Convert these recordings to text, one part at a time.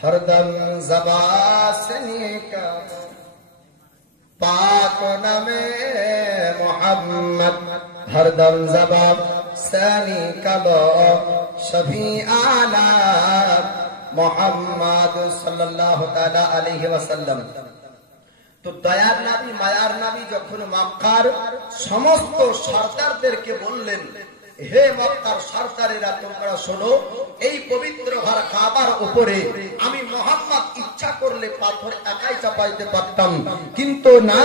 हरदम ज़बां से निकला पाक नामे मोहम्मद, हरदम ज़बां से निकला शफी आला मोहम्मद सल्लल्लाहु ताला अलैहि वसल्लम। तो दयार नबी मायार नबी যখন মক্কার সমস্ত সরদারদেরকে বললেন, হে মক্কার সরদারেরা তোমরা শোনো, এই পবিত্র ঘর কাবার উপরে আমি মোহাম্মদ ইচ্ছা করলে পাথর একাই চাপাইতে পারতাম, কিন্তু না,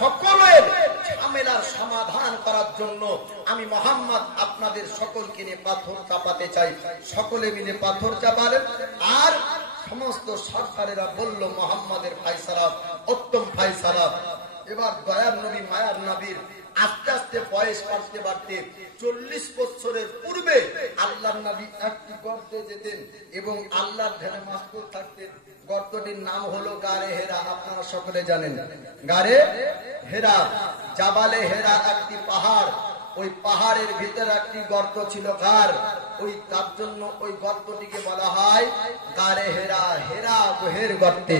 সকলের ঝামেলার সমাধান করার জন্য আমি মোহাম্মদ আপনাদের সকলকে নিয়ে পাথর চাপাতে চাই। সকলে মিলে পাথর চাপালেন আর সমস্ত সরদারেরা বলল মোহাম্মদের ফায়সালা উত্তম ফায়সালা। এবার দয়ার নবী মায়ার নবীর আস্তে আস্তে বয়স বাড়তে বাড়তে 40 বছরের পূর্বে আল্লাহর নবী একটি গর্তে যেতেন এবং আল্লাহর ধ্যানে মশগুল থাকতেন। গর্তটির নাম হলো গারে হেরা। আপনারা সকলে জানেন গারে হেরা, জাবালে হেরা একটি পাহাড়। ওই পাহাড়ের ভিতরে একটি গর্ত ছিল গার, ওই তার জন্য ওই গর্তটিকে বলা হয় গারে হেরা। হেরা গুহের গর্তে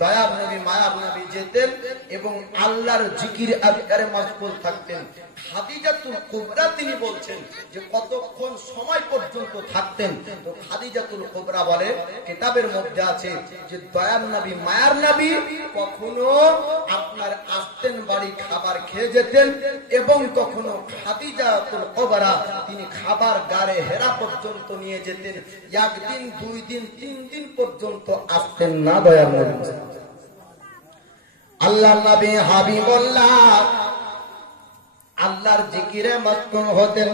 দয়ার নবী মায়ার নবী যেতেন এবং আল্লাহর জিকির আজকারে মশগুল থাকতেন। খাদিজাতুল কুবরা তিনি বলছেন যে কতক্ষণ সময় পর্যন্ত থাকতেন। তো খাদিজাতুল কুবরা বলে কিতাবের মধ্যে আছে যে দয়ার নবী মায়ার নবী কখনো আপনার আসতেন বাড়ি খাবার খেয়ে যেতেন এবং কখনো খাদিজাতুল কুবরা তিনি খাবার গারে হেরা পর্যন্ত নিয়ে যেতেন। একদিন, 2 দিন, 3 দিন পর্যন্ত আসতেন না দয়ার নবী। আল্লাহ নবী হাবিবুল্লাহ আল্লাহর জিকিরে মশগুল হতেন।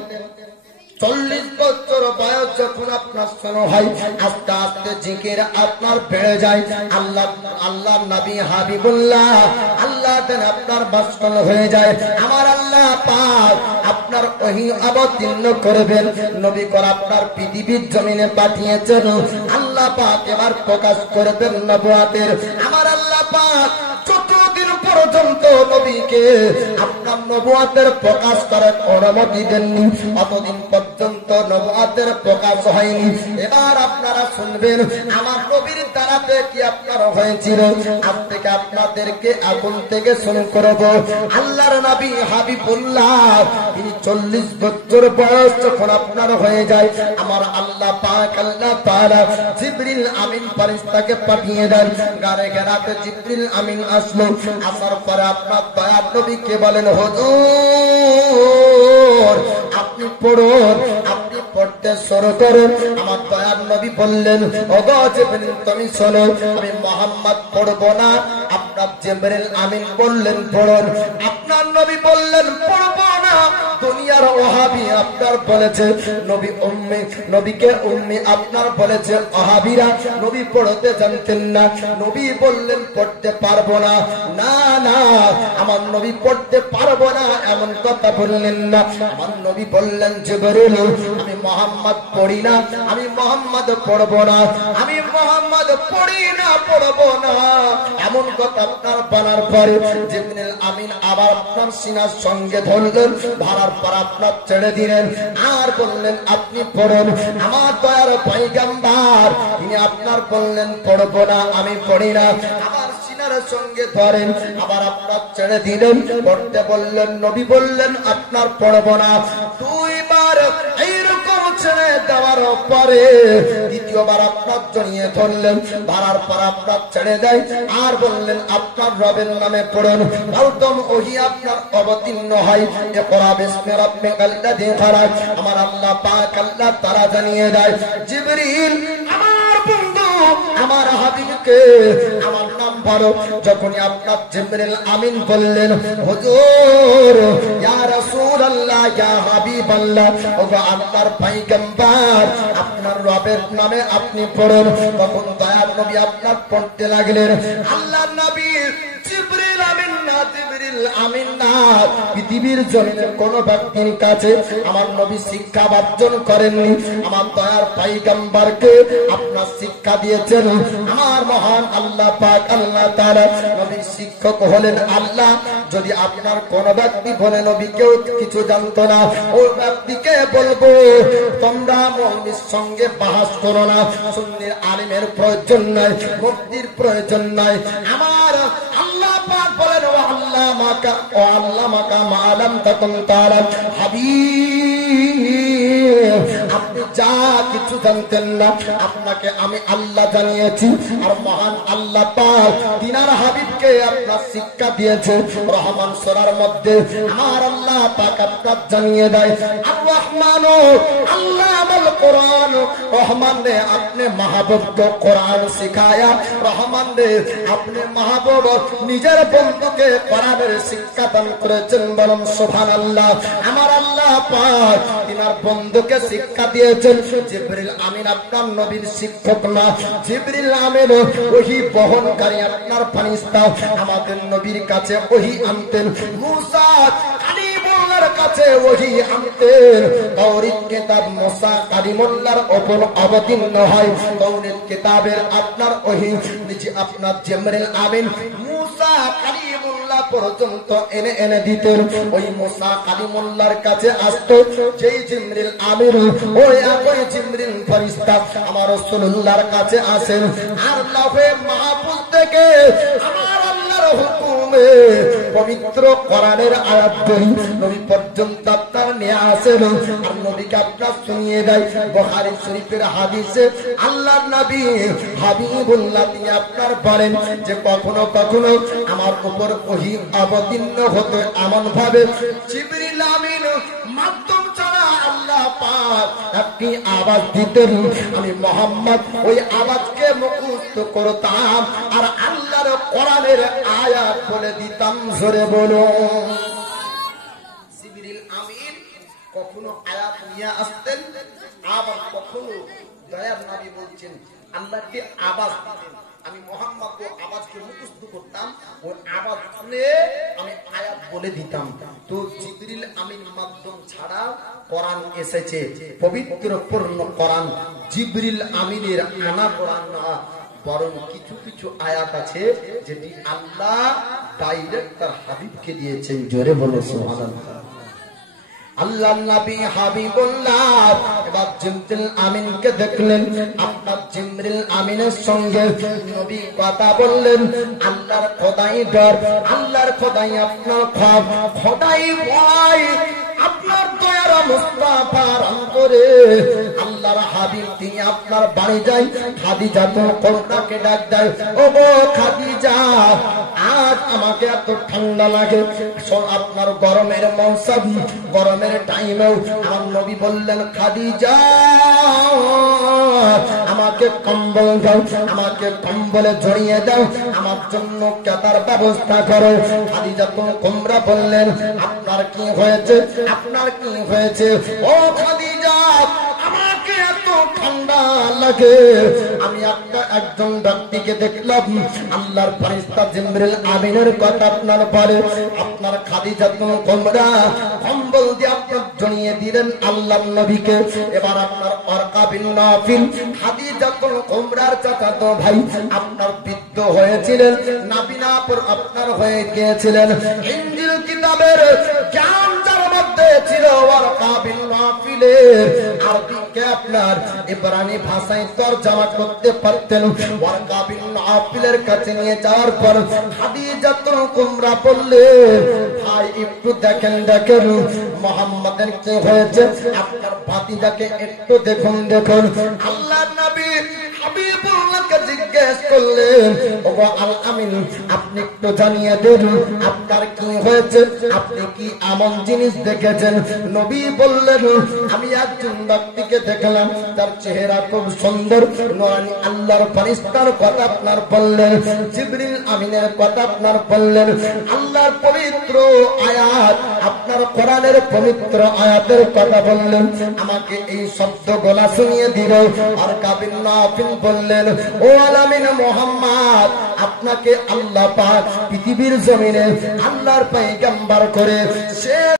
40 বছর বয়স যখন আপনার শুরু হয়, আস্তে আস্তে জিকির আপনার বেড়ে যায়। আল্লাহ নবী হাবিবুল্লাহ আল্লাহ দেন আপনার মশগুল হয়ে যায়। আমার আল্লাহ পাক আপনার ওহী অবতীর্ণ করবেন, নবী করে আপনার পৃথিবীর জমিনে পাঠিয়েছেন। আল্লাহ পাক এবার প্রকাশ করবেন নবুয়াতের। আমার আল্লাহ পাক যতদিন পর্যন্ত নবীকে আপনার নবুয়াতের প্রকাশ করার অনুমতি দেননি, অতদিন পর্যন্ত নবুয়াতের প্রকাশ হয়নি। এবার আপনারা শুনবেন আমার নবীর দ্বারাতে কি আপনার হয়েছিল। আজ থেকে আপনাদেরকে আগুন থেকে শুরু করব। আল্লাহর নবী হাবিবুল্লাহ তিনি 40 বছর বয়স যখন আপনার হয়ে যায়, আমার আল্লাহ পাক আল্লাহ তাআলা জিবরিল আমিন ফেরেশতাকে পাঠিয়ে দেন। গারে হেরাতে জিবরিল আমিন আসলো। আসার পরে আপনার দয়ার নবীকে বলেন, হুজুর আপনি পড়ুন। আপনি পড়তে শুরু করুন। আমার দয়ার নবী বললেন, ওগো জিবরিল তুমি শোনো, আমি মুহাম্মদ পড়বো না। আপনার জিবরিল আমিন বললেন পড়ুন। আপনার নবী বললেন পড়বো না। দুনিয়ার ওহাবি আপনার বলেছে নবী উম্মি, নবীকে উম্মি আপনার বলেছে ওহাবিরা নবী পড়তে জানতেন না। নবী বললেন পড়তে পারবো না। না না, আমার নবী পড়তে পারবো না এমন কথা বললেন না। আমার নবী বললেন জিবরিল আমি মুহাম্মদ পড়ি না, আমি মুহাম্মদ পড়বো না, আমি মুহাম্মদ পড়ি না, পড়বো না এমন কথা আপনার বলার পরে জিবরিল আমিন আবার আপনার সিনার সঙ্গে ধরলেন, ধরার পর আপনার ছেড়ে দিলেন আর বললেন আপনি পড়ুন। আমার দয়ার পয়গম্বর তিনি আপনার বললেন পড়বো না, আমি পড়ি না, আবার সিনার সঙ্গে ধরেন, আবার আপনার ছেড়ে দিলেন, পড়তে বললেন। নবী বললেন আপনার পড়বো না। 2 বার এইরকম ছেড়ে দেওয়ার পরে দ্বিতীয়বার আপনার জড়িয়ে ধরলেন, ধরার পর আপনার ছেড়ে দেয় আর বললেন আপনার রবের নামে পড়ুন। প্রথম ওহী আপনার অবতীর্ণ হয়, ইকরা বিসমি রাব্বিকাল্লাযী খালাক। আমার আল্লাহ পাক আল্লাহ তাআলা জানিয়ে দেয় জিবরিল আমার বন্ধু আমার হাবিবকে আমার নাম বলো। যখনই আপনার জিবরিল আমিন বললেন হুজুর ইয়া রাসূলুল্লাহ ইয়া হাবিবাল্লাহ, ওগো আল্লাহর পয়গম্বর আপনার রবের নামে আপনি পড়ুন। তখন দয়ার নবী আপনার পড়তে লাগলেন। আল্লাহর নবী জিবরিল আমিন না জিবরিল জিবরিল আমিন না পৃথিবীর জমিনের কোন ব্যক্তির কাছে আমার নবী শিক্ষা অর্জন করেননি। আমার দয়ার পয়গম্বরকে আপনার শিক্ষা দিয়েছেন আমার মহান আল্লাহ পাক। আল্লাহ তাআলা নবীর শিক্ষক হলেন আল্লাহ। যদি আপনার কোন ব্যক্তি বলে নবী কেউ কিছু জানতো না, ওই ব্যক্তিকে বলবো তোমরা মৌলবীর সঙ্গে বাহাস করো না। সুন্নির আলিমের প্রয়োজন নাই, মুফতির প্রয়োজন নাই। আমার আল্লাহ পাক বলেন ও আল্লামাকা মা লাম তাকুন তাআলাম। হাবিব আপনি যা কিছু জানতেন না আপনাকে আমি আল্লাহ জানিয়েছি। আর মহান আল্লাহ পাক তিনার হাবিবকে আপনার শিক্ষা দিয়েছে। রহমান সূরার মধ্যে আমার আল্লাহ পাক আপনার জানিয়ে দেয় আর রহমান আল্লামাল কোরআন। রহমান নে আপনি মাহবুবকে কোরআন শিখায়া। রহমান নে আপনি মাহবুব নিজের বন্ধুকে কোরআনের শিক্ষা দান করেছেন। বলুন সুবহানাল্লাহ। আমার আল্লাহ পাক তিনার বন্ধুকে শিক্ষা দিয়েছেন। জিবরিল আমিন আপনার নবীর শিক্ষক না, জিবরিল আমিন ওহী বহনকারী আপনার ফেরেশতা। আমাদের নবীর কাছে ওহী আনতেন, মুসা কালিমুল্লাহর কাছে ওহী আনতেন। তাওরীত কিতাব মুসা কালিমুল্লাহর উপর অবতীর্ণ হয়। তাওরীত কিতাবের আপনার ওহী নিচে আপনার জিবরিল আমিন মুসা কালিমুল্লাহ পর্যন্ত এনে এনে দিতেন। ওই মুসা কালিমুল্লাহর কাছে আসতো যেই জিবরিল আমিন ওই একই জিবরিল ফেরেশতা আমার রাসূলুল্লাহর কাছে আসেন। আর লাফে মাহফুজ থেকে আমার আল্লাহর হুকুমে পবিত্র কোরআনের আয়াতগুলি নবী পর্যন্ত আপনার নিয়ে আসেন। আর নবীকে আপনার শুনিয়ে দেয়। বুখারী শরীফের হাদিসে আল্লাহর নবী হাবিবুল্লাহ তিনি আপনার বলেন যে কখনো কখনো আমার উপর ওহী অবতীর্ণ হতো এমন ভাবে জিবরিল আমিন মাধ্যম ছাড়া আল্লাহ পাক আপনি আওয়াজ দিতেন। আমি মুহাম্মদ ওই আওয়াজকে মুখস্থ করতাম আর আল্লাহর কোরআনের আয়াত বলে দিতাম। জোরে বলুন। জিবরিল আমিন কখনো আয়াত নিয়ে আসতেন, আবার কখনো দয়ার নবী বলছেন আল্লাহকে আওয়াজ দিতেন। আমি মুহাম্মদ ও আওয়াজকে মুখস্থ করতাম, ওই আওয়াজ শুনে আমি আয়াত বলে দিতাম। তো জিবরিল আমিন মাধ্যম ছাড়া কোরআন এসেছে, পবিত্র পূর্ণ কোরআন জিবরিল আমিনের আনা কোরআন না, বরং কিছু কিছু আয়াত আছে যেটি আল্লাহ ডাইরেক্ট তার হাবিবকে দিয়েছেন। জোরে বলো সুবহানাল্লাহ। আল্লাহ নবী হাবিবুল্লাহ এবার জিবরিল আমিনকে দেখলেন। আপনার জিবরিল আমিনের সঙ্গে নবী কথা বললেন। আল্লাহর খোদাই ডর, আল্লাহর খোদাই আপনার খোদাই ভয় আপনার দয়ার মুস্তাফার অন্তরে। আল্লাহর হাবিব তিনি আপনার বাড়ি যায়, খাদিজা তো কোনটাকে ডাক দেয় ও গো খাদিজা আজ আমাকে এত ঠান্ডা লাগে। আপনার গরমের মৌসুম, গরমের টাইমেও আমার নবী বললেন খাদিজা আমাকে কম্বল দাও, আমাকে কম্বলে জড়িয়ে দাও, আমার জন্য কাতার ব্যবস্থা করো। খাদিজা তো কুমরা বললেন আপনার কি হয়েছে, আপনার কি হয়েছে ও খাদিজা আমাকে এত ঠান্ডা লাগে। আমি একজন ব্যক্তিকে দেখলাম আল্লাহর ফেরেশতা জিবরিল আমিনের কথা আপনার পরে আপনার খাদিজা তো কুমরা কম্বল দিয়ে আপনার জড়িয়ে দিলেন আল্লাহর নবীকে। এবার আপনার ওয়ারকা বিন নাফিল খাদিজা তো কুমরার চাচাতো ভাই আপনার বৃদ্ধ হয়েছিলেন, নাবিনা পর আপনার হয়ে গিয়েছিলেন। ইনজিল কিতাবের জ্ঞান যার মধ্যে ছিল ওয়ারকা বিন নাফিলের আরবিকে আপনার ইব্রানি ভাষায় তরজমা করতে পারতেন। ওয়ারকা বিন নাফিলের কাছে নিয়ে যাওয়ার পর খাদিজা তো কুমরা বললেন ভাই একটু দেখেন মুহাম্মাদের কি হয়েছে, আপনার ভাতিজাকে একটু দেখুন। আল্লাহর নবী হাবিবুল্লাহকে জিজ্ঞেস করলেন ওগো আল আমিন আপনি একটু জানিয়ে দেন আপনার কি হয়েছে, আপনি কি এমন জিনিস দেখেছেন? নবী বললেন আমি একজন ব্যক্তিকে দেখলাম তার চেহারা খুব সুন্দর নূরানী। আল্লাহর ফেরেশতার কথা আপনার বললেন, জিবরিল আমিনের কথা আপনার বললেন, আল্লাহর পবিত্র আয়াত আপনার কোরআনের পবিত্র আয়াতের কথা বললেন। আমাকে এই শব্দগুলো শুনিয়ে দিল। আর কাবিন নাফিল বললেন ও আলামিন আমিন মুহাম্মদ, আপনাকে আল্লাহ পাক পৃথিবীর জমিনে আল্লাহর পয়গম্বর করে সে